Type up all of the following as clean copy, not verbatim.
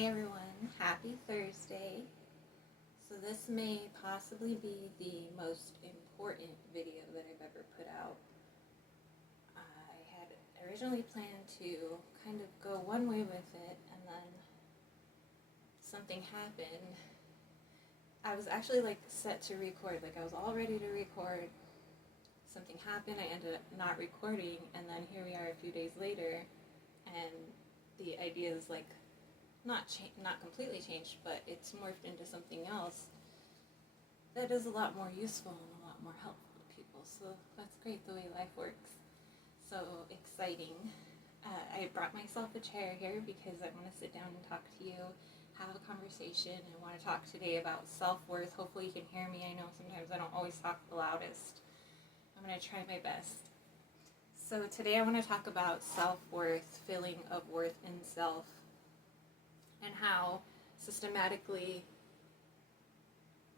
Hi everyone, happy Thursday. So this may possibly be the most important video that I've ever put out. I had originally planned to kind of go one way with it, and then something happened. I was actually set to record, I was all ready to record. Something happened, I ended up not recording, and then here we are a few days later, and the idea is not completely changed, but it's morphed into something else that is a lot more useful and a lot more helpful to people. So that's great, the way life works. So exciting. I brought myself a chair here because I want to sit down and talk to you, have a conversation. I want to talk today about self-worth. Hopefully you can hear me. I know sometimes I don't always talk the loudest. I'm going to try my best. So today I want to talk about self-worth, feeling of worth in self, and how systematically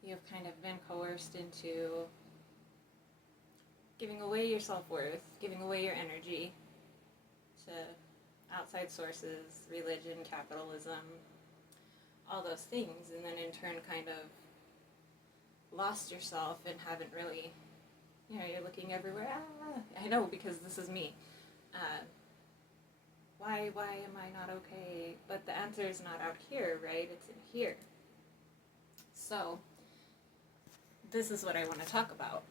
you've kind of been coerced into giving away your self-worth, giving away your energy to outside sources, religion, capitalism, all those things, and then in turn kind of lost yourself and haven't really, you're looking everywhere. I know, because this is me. Why am I not okay? But the answer is not out here, right? It's in here. So, this is what I want to talk about.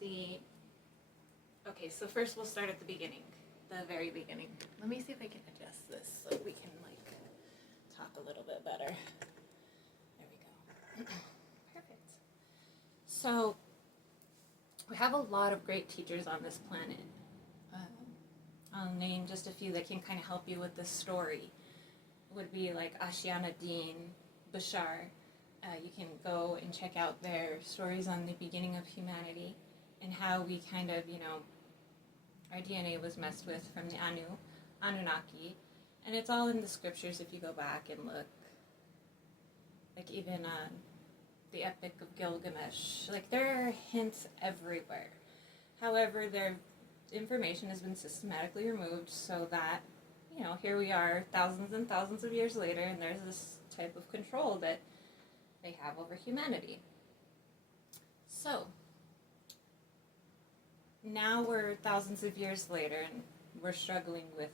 Okay, so first we'll start at the beginning, the very beginning. Let me see if I can adjust this so we can, talk a little bit better. There we go. Perfect. So, we have a lot of great teachers on this planet. I'll name just a few that can kind of help you with this story. It would be like Ashayana Dean, Bashar. You can go and check out their stories on the beginning of humanity and how we kind of, our DNA was messed with from the Anunnaki. And it's all in the scriptures if you go back and look. Like even the Epic of Gilgamesh. There are hints everywhere. However, their information has been systematically removed so that, here we are thousands and thousands of years later, and there's this type of control that they have over humanity. So, now we're thousands of years later, and we're struggling with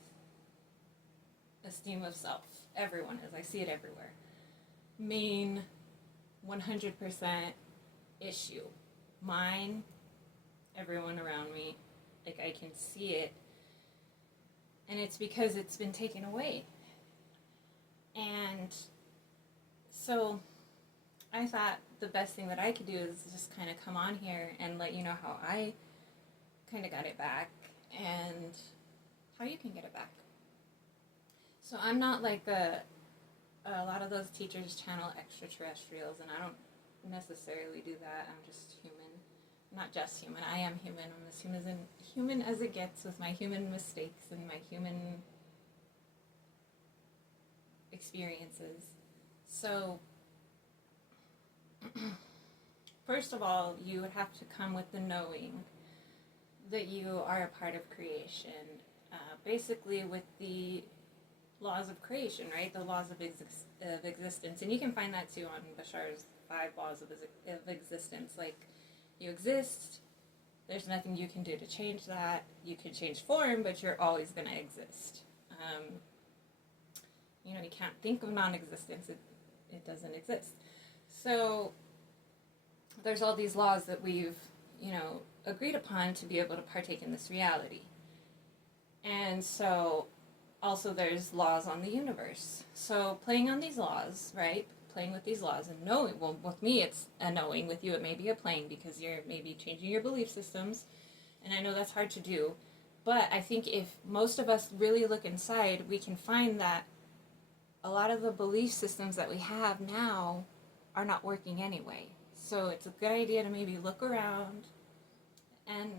esteem of self. Everyone is. I see it everywhere. Main 100% issue. Mine, everyone around me. I can see it. And it's because it's been taken away. And so I thought the best thing that I could do is just kind of come on here and let you know how I kind of got it back and how you can get it back. So I'm not like a lot of those teachers channel extraterrestrials, and I don't necessarily do that. I'm just human. Not just human. I am human. I'm as human as it gets, with my human mistakes and my human experiences. So, first of all, you would have to come with the knowing that you are a part of creation. Basically with the laws of creation, right? The laws of existence. And you can find that too on Bashar's 5 laws of existence. You exist, there's nothing you can do to change that. You can change form, but you're always going to exist. You can't think of non-existence. It doesn't exist. So there's all these laws that we've, agreed upon to be able to partake in this reality. And so also there's laws on the universe. So playing on these laws, right? Playing with these laws and knowing, well, with me it's a knowing, with you it may be a playing, because you're maybe changing your belief systems, and I know that's hard to do, but I think if most of us really look inside, we can find that a lot of the belief systems that we have now are not working anyway. So it's a good idea to maybe look around, and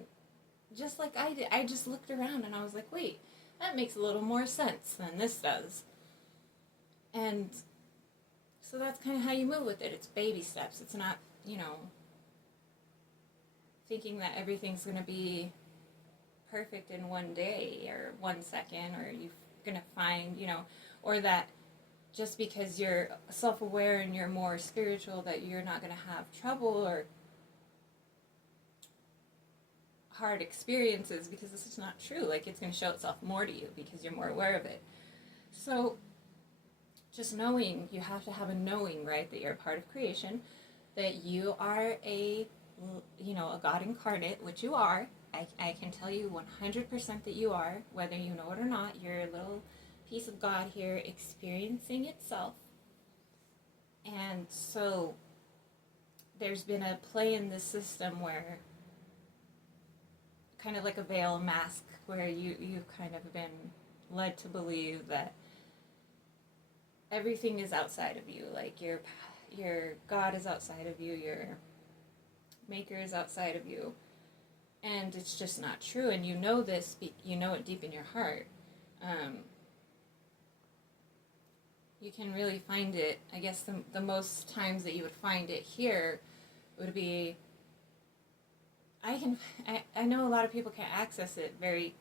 just like I did, I just looked around and I was like, wait, that makes a little more sense than this does. And so that's kind of how you move with it. It's baby steps. It's not, thinking that everything's going to be perfect in one day or 1 second, or you're going to find, or that just because you're self-aware and you're more spiritual, that you're not going to have trouble or hard experiences, because this is not true. Like, it's going to show itself more to you because you're more aware of it. So just knowing, you have to have a knowing, right, that you're a part of creation, that you are a God incarnate, which you are. I can tell you 100% that you are, whether you know it or not. You're a little piece of God here experiencing itself. And so there's been a play in this system where, kind of like a veil mask, where you've kind of been led to believe that everything is outside of you. Like, your God is outside of you, your maker is outside of you. And it's just not true. And you know this, you know it deep in your heart. You can really find it, I guess the most times that you would find it here would be, I know a lot of people can't access it very,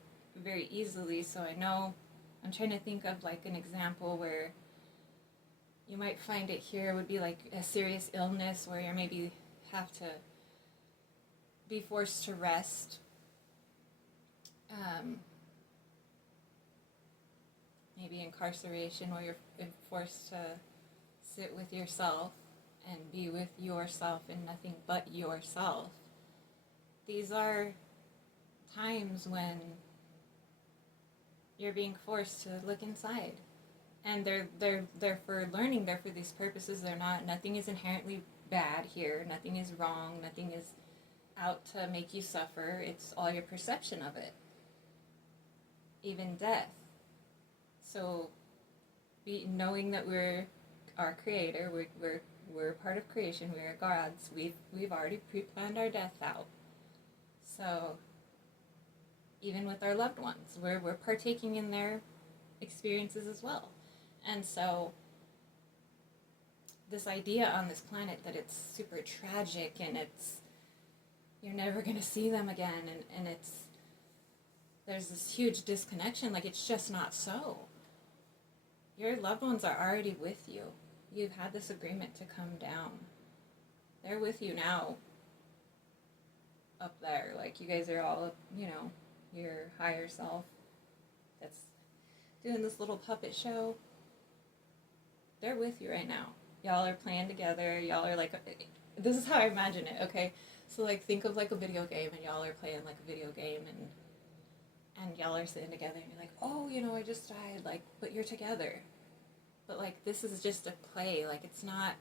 very easily, so I'm trying to think of like an example where you might find it here would be like a serious illness where you maybe have to be forced to rest. Maybe incarceration, where you're forced to sit with yourself and be with yourself and nothing but yourself. These are times when you're being forced to look inside. And they're for learning, they're for these purposes. Nothing is inherently bad here, nothing is wrong, nothing is out to make you suffer. It's all your perception of it. Even death. So, knowing that we're our creator, we're part of creation, we are gods. We've already pre-planned our death out. So, even with our loved ones, we're partaking in their experiences as well. And so, this idea on this planet that it's super tragic and you're never going to see them again, and there's this huge disconnection, like, it's just not so. Your loved ones are already with you. You've had this agreement to come down. They're with you now up there. Like, you guys are all, your higher self that's doing this little puppet show. They're with you right now. Y'all are playing together. Y'all are like, this is how I imagine it, okay? So, like, think of like a video game, and y'all are playing like a video game, and y'all are sitting together, and you're like, oh, I just died, like, but you're together. But, like, this is just a play. Like, it's not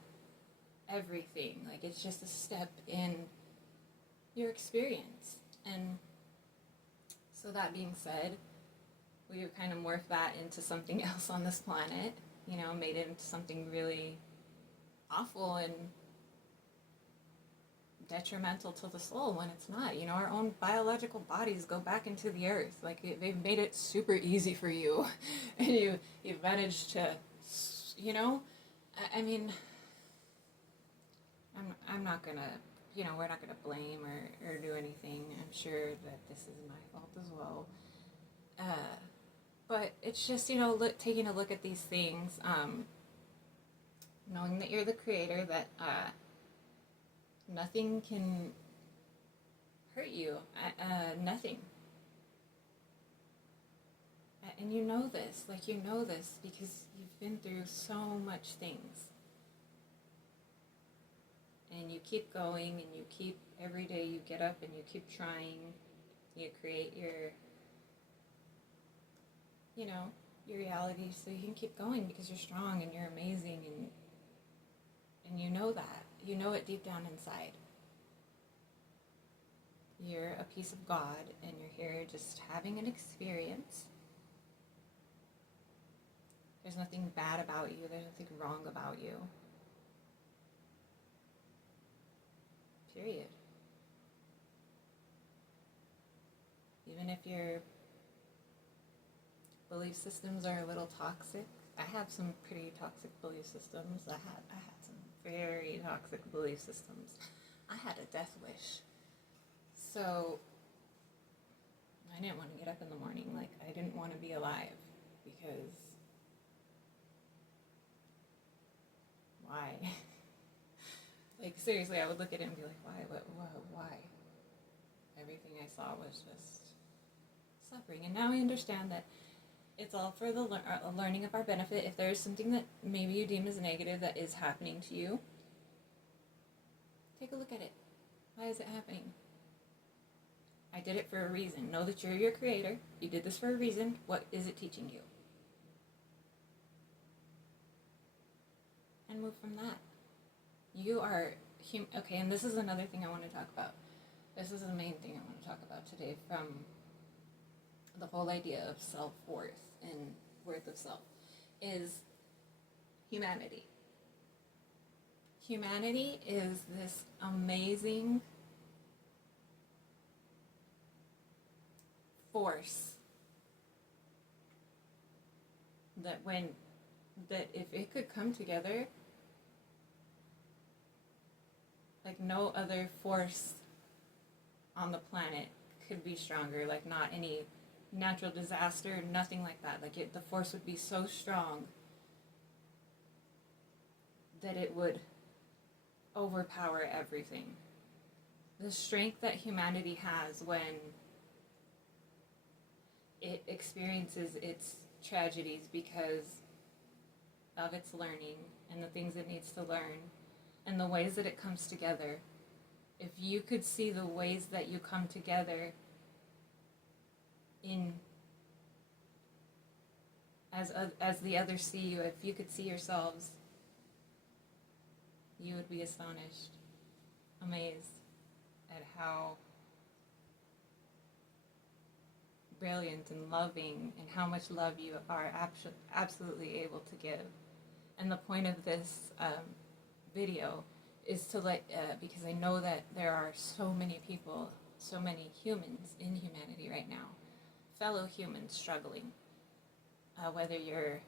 everything. Like, it's just a step in your experience. And so that being said, we've kind of morphed that into something else on this planet, made it into something really awful and detrimental to the soul when it's not. Our own biological bodies go back into the earth. Like, they've made it super easy for you, and you've managed to, I mean, I'm not gonna, we're not gonna blame or do anything. I'm sure that this is my fault as well. But it's just, taking a look at these things, knowing that you're the creator, that nothing can hurt you. Nothing. And you know this because you've been through so much things. And you keep going, and you keep, every day you get up and you keep trying. You create your reality so you can keep going because you're strong and you're amazing, and you know that. You know it deep down inside. You're a piece of God, and you're here just having an experience. There's nothing bad about you. There's nothing wrong about you. Period. Even if your belief systems are a little toxic. I have some pretty toxic belief systems. I had some very toxic belief systems. I had a death wish. So I didn't want to get up in the morning. Like, I didn't want to be alive because Like, seriously, I would look at it and be like, why? Everything I saw was just suffering. And now I understand that it's all for the learning of our benefit. If there's something that maybe you deem as negative that is happening to you, take a look at it. Why is it happening? I did it for a reason. Know that you're your creator. You did this for a reason. What is it teaching you? And move from that. You are okay, and this is another thing I want to talk about. This is the main thing I want to talk about today, from the whole idea of self-worth and worth of self, is humanity. Humanity is this amazing force that if it could come together, like no other force on the planet could be stronger. Like, not any natural disaster, nothing like that. Like, the force would be so strong that it would overpower everything. The strength that humanity has when it experiences its tragedies because of its learning and the things it needs to learn and the ways that it comes together. If you could see the ways that you come together in as the others see you, if you could see yourselves, you would be astonished, amazed at how brilliant and loving and how much love you are absolutely able to give. And the point of this video is to because I know that there are so many people, so many humans in humanity right now, fellow humans struggling, whether you're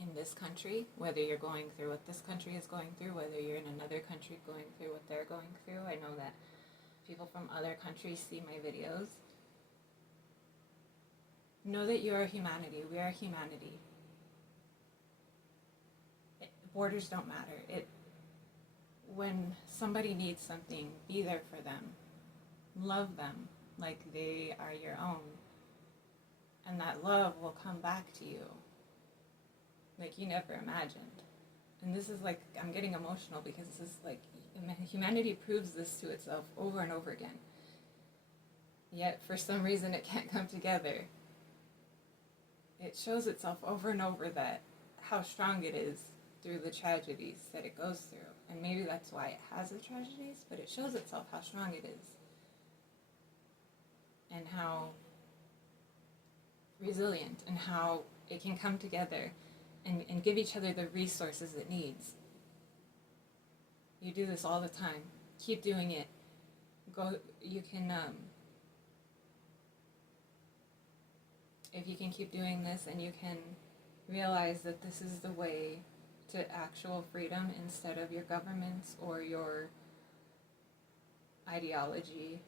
in this country, whether you're going through what this country is going through, whether you're in another country going through what they're going through. I know that people from other countries see my videos. Know that you are humanity. We are humanity. Borders don't matter. When somebody needs something, be there for them. Love them like they are your own. And that love will come back to you like you never imagined. And this is like, I'm getting emotional because this is like, humanity proves this to itself over and over again. Yet for some reason it can't come together. It shows itself over and over that how strong it is through the tragedies that it goes through. And maybe that's why it has the tragedies, but it shows itself how strong it is. And how resilient, and how it can come together and give each other the resources it needs. You do this all the time. Keep doing it. You can, if you can keep doing this and you can realize that this is the way to actual freedom instead of your governments or your ideology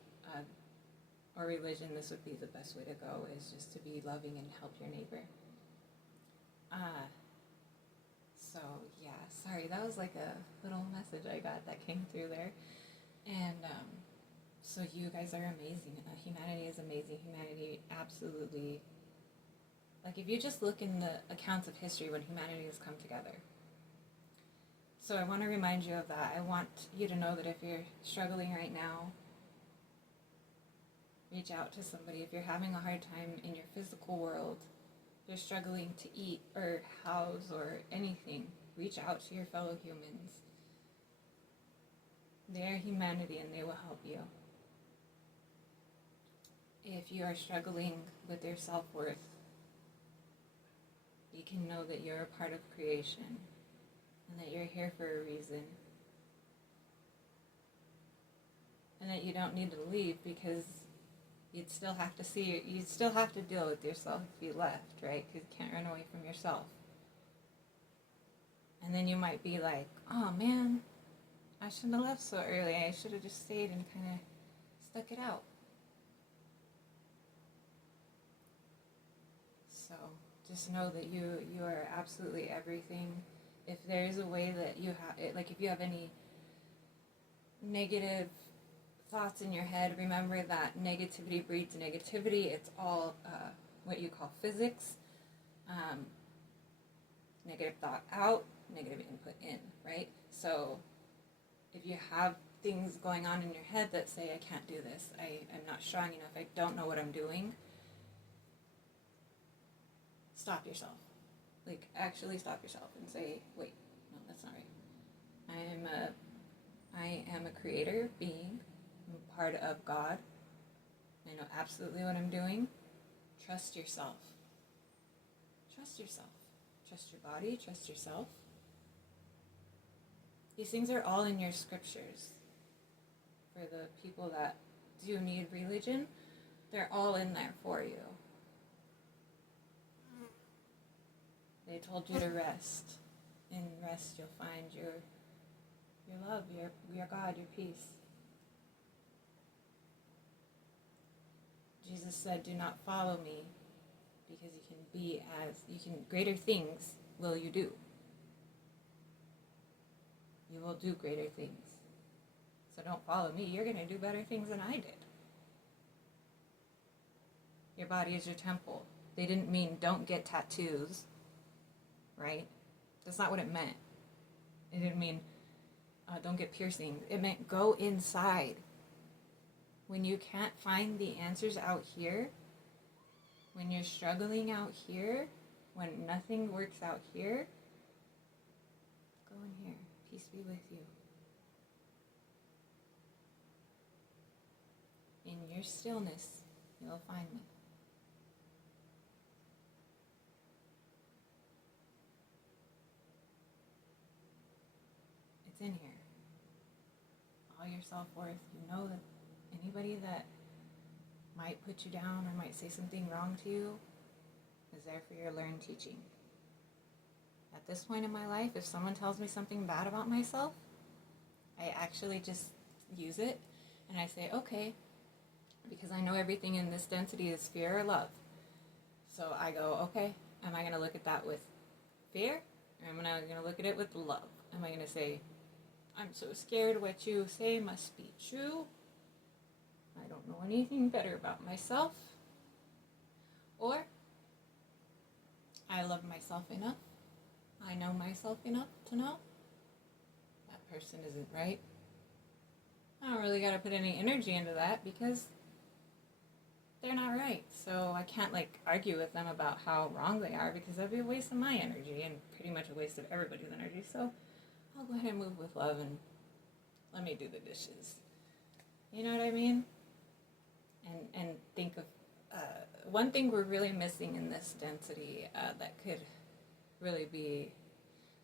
or religion, this would be the best way to go, is just to be loving and help your neighbor. So yeah, sorry, that was like a little message I got that came through there. And so you guys are amazing. Humanity is amazing. Humanity absolutely, like if you just look in the accounts of history when humanity has come together. So I want to remind you of that. I want you to know that if you're struggling right now, reach out to somebody. If you're having a hard time in your physical world, you're struggling to eat or house or anything, reach out to your fellow humans. They are humanity and they will help you. If you are struggling with your self-worth, you can know that you're a part of creation and that you're here for a reason. And that you don't need to leave, because you'd still have to deal with yourself if you left, right? Because you can't run away from yourself. And then you might be like, oh man, I shouldn't have left so early. I should have just stayed and kind of stuck it out. So just know that you are absolutely everything, if there's a way that you have, like if you have any negative thoughts in your head, remember that negativity breeds negativity. It's all what you call physics. Negative thought out, negative input in, right? So if you have things going on in your head that say, I can't do this, I'm not strong enough, I don't know what I'm doing, stop yourself. Like, actually stop yourself and say, wait, no, that's not right. I am a creator being. I'm a part of God. I know absolutely what I'm doing. Trust yourself. Trust yourself. Trust your body. Trust yourself. These things are all in your scriptures. For the people that do need religion, they're all in there for you. They told you to rest. In rest, you'll find your love, your God, your peace. Jesus said, do not follow me, because you can greater things will you do. You will do greater things. So don't follow me. You're going to do better things than I did. Your body is your temple. They didn't mean don't get tattoos, right? That's not what it meant. It didn't mean don't get piercings. It meant go inside. When you can't find the answers out here, when you're struggling out here, when nothing works out here, go in here. Peace be with you. In your stillness, you'll find me. It's in here. All your self-worth. You know that anybody that might put you down or might say something wrong to you is there for your learned teaching. At this point in my life, if someone tells me something bad about myself, I actually just use it and I say, okay, because I know everything in this density is fear or love. So I go, okay, am I going to look at that with fear, or am I going to look at it with love? Am I going to say, I'm so scared what you say must be true, I don't know anything better about myself, or I love myself enough, I know myself enough to know that person isn't right. I don't really got to put any energy into that because they're not right. So I can't argue with them about how wrong they are, because that'd be a waste of my energy and pretty much a waste of everybody's energy. So I'll go ahead and move with love and let me do the dishes. You know what I mean? And think of one thing we're really missing in this density that could really be,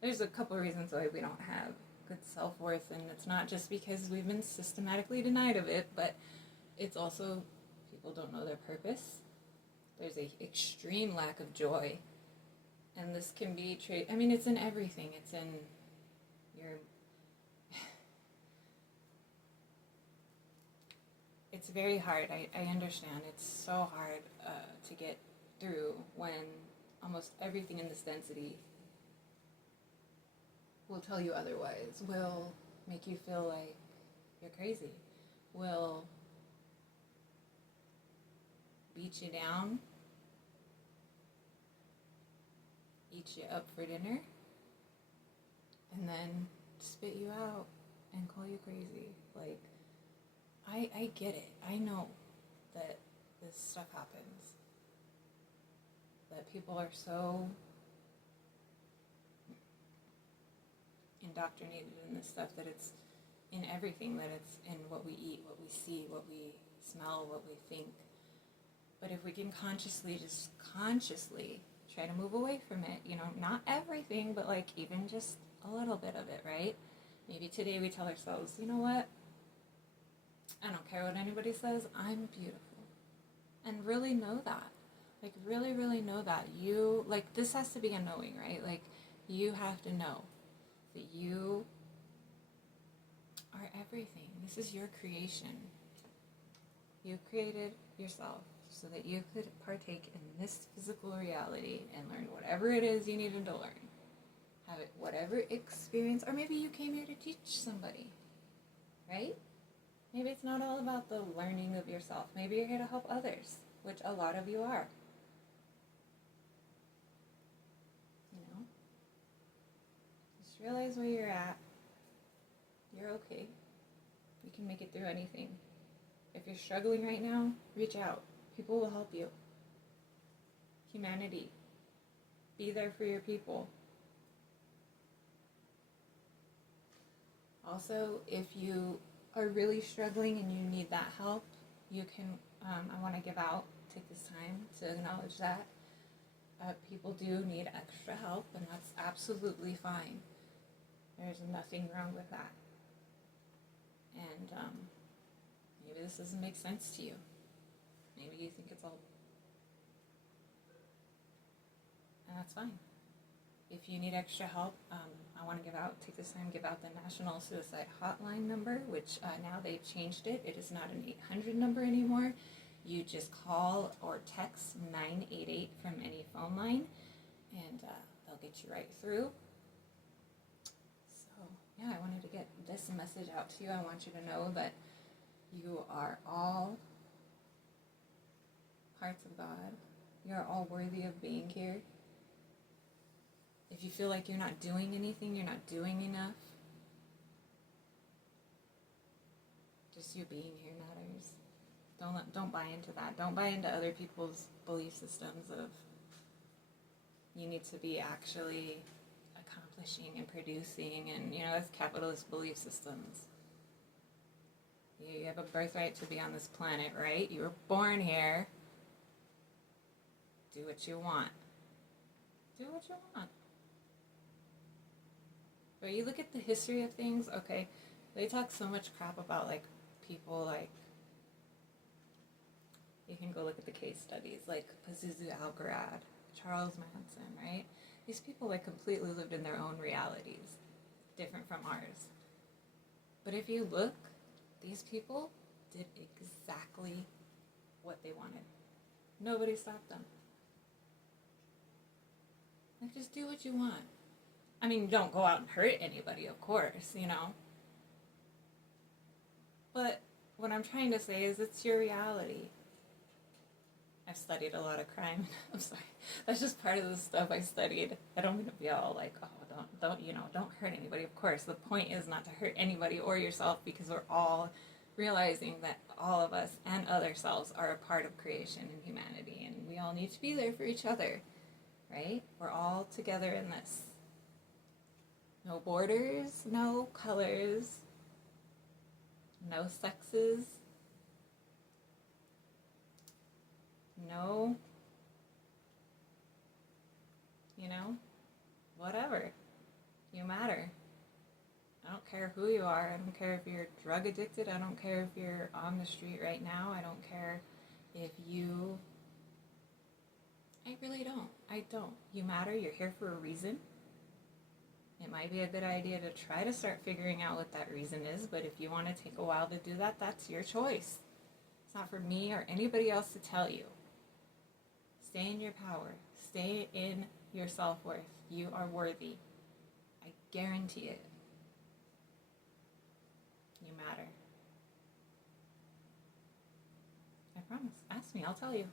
there's a couple of reasons why we don't have good self-worth, and it's not just because we've been systematically denied of it, but it's also people don't know their purpose. There's a extreme lack of joy, and this can be it's in everything. It's in your it's very hard. I understand. It's so hard to get through when almost everything in this density will tell you otherwise, will make you feel like you're crazy, will beat you down, eat you up for dinner, and then spit you out and call you crazy. I get it. I know that this stuff happens. That people are so indoctrinated in this stuff that it's in everything, that it's in what we eat, what we see, what we smell, what we think. But if we can consciously try to move away from it, not everything, but even just a little bit of it, right? Maybe today we tell ourselves, you know what? I don't care what anybody says, I'm beautiful. And really know that. Really, really know that. You, this has to be a knowing, right? You have to know that you are everything. This is your creation. You created yourself so that you could partake in this physical reality and learn whatever it is you needed to learn. have it, whatever experience, or maybe you came here to teach somebody, right? Maybe it's not all about the learning of yourself. Maybe you're here to help others, which a lot of you are. You know? Just realize where you're at. You're okay. You can make it through anything. If you're struggling right now, reach out. People will help you. Humanity. Be there for your people. Also, if you are really struggling and you need that help, you can, I want to give out, take this time to acknowledge that. People do need extra help, and that's absolutely fine. There's nothing wrong with that. And maybe this doesn't make sense to you. Maybe you think it's all... And that's fine. If you need extra help, I want to take this time to give out the National Suicide Hotline number, which now they've changed it. It is not an 800 number anymore. You just call or text 988 from any phone line, and they'll get you right through. So, yeah, I wanted to get this message out to you. I want you to know that you are all parts of God. You're all worthy of being here. If you feel like you're not doing anything, you're not doing enough, just you being here matters. Don't buy into that. Don't buy into other people's belief systems of you need to be actually accomplishing and producing, and that's capitalist belief systems. You have a birthright to be on this planet, right? You were born here. Do what you want. Do what you want. But you look at the history of things, okay, they talk so much crap about, people, you can go look at the case studies, like Pazuzu Algarad, Charles Manson, right? These people, completely lived in their own realities, different from ours. But if you look, these people did exactly what they wanted. Nobody stopped them. Just do what you want. I mean, don't go out and hurt anybody, of course, But what I'm trying to say is it's your reality. I've studied a lot of crime. I'm sorry. That's just part of the stuff I studied. I don't mean to be all don't hurt anybody. Of course, the point is not to hurt anybody or yourself, because we're all realizing that all of us and other selves are a part of creation and humanity, and we all need to be there for each other, right? We're all together in this. No borders, no colors, no sexes, no, whatever. You matter. I don't care who you are. I don't care if you're drug addicted. I don't care if you're on the street right now. I don't care if you... I really don't. I don't. You matter. You're here for a reason. It might be a good idea to try to start figuring out what that reason is, but if you want to take a while to do that, that's your choice. It's not for me or anybody else to tell you. Stay in your power. Stay in your self-worth. You are worthy. I guarantee it. You matter. I promise. Ask me. I'll tell you.